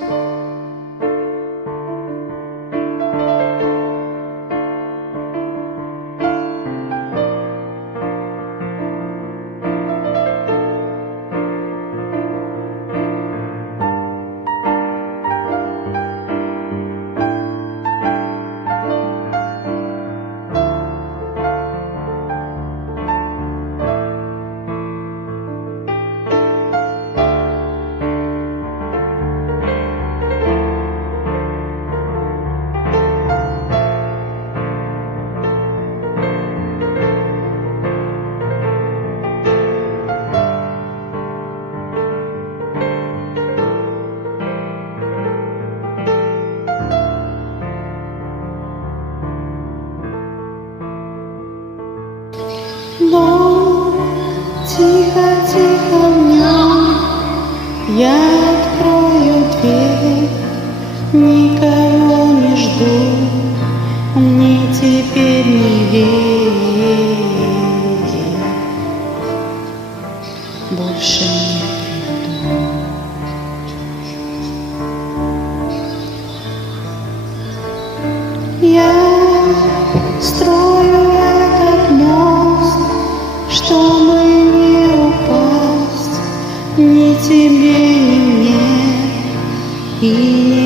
Дом тихо-тихо в нем, я открою дверь, никого не жду, мне теперь не верь, больше не приду. Я строю этот мост, чтобы не упасть ни тебе, ни мне, и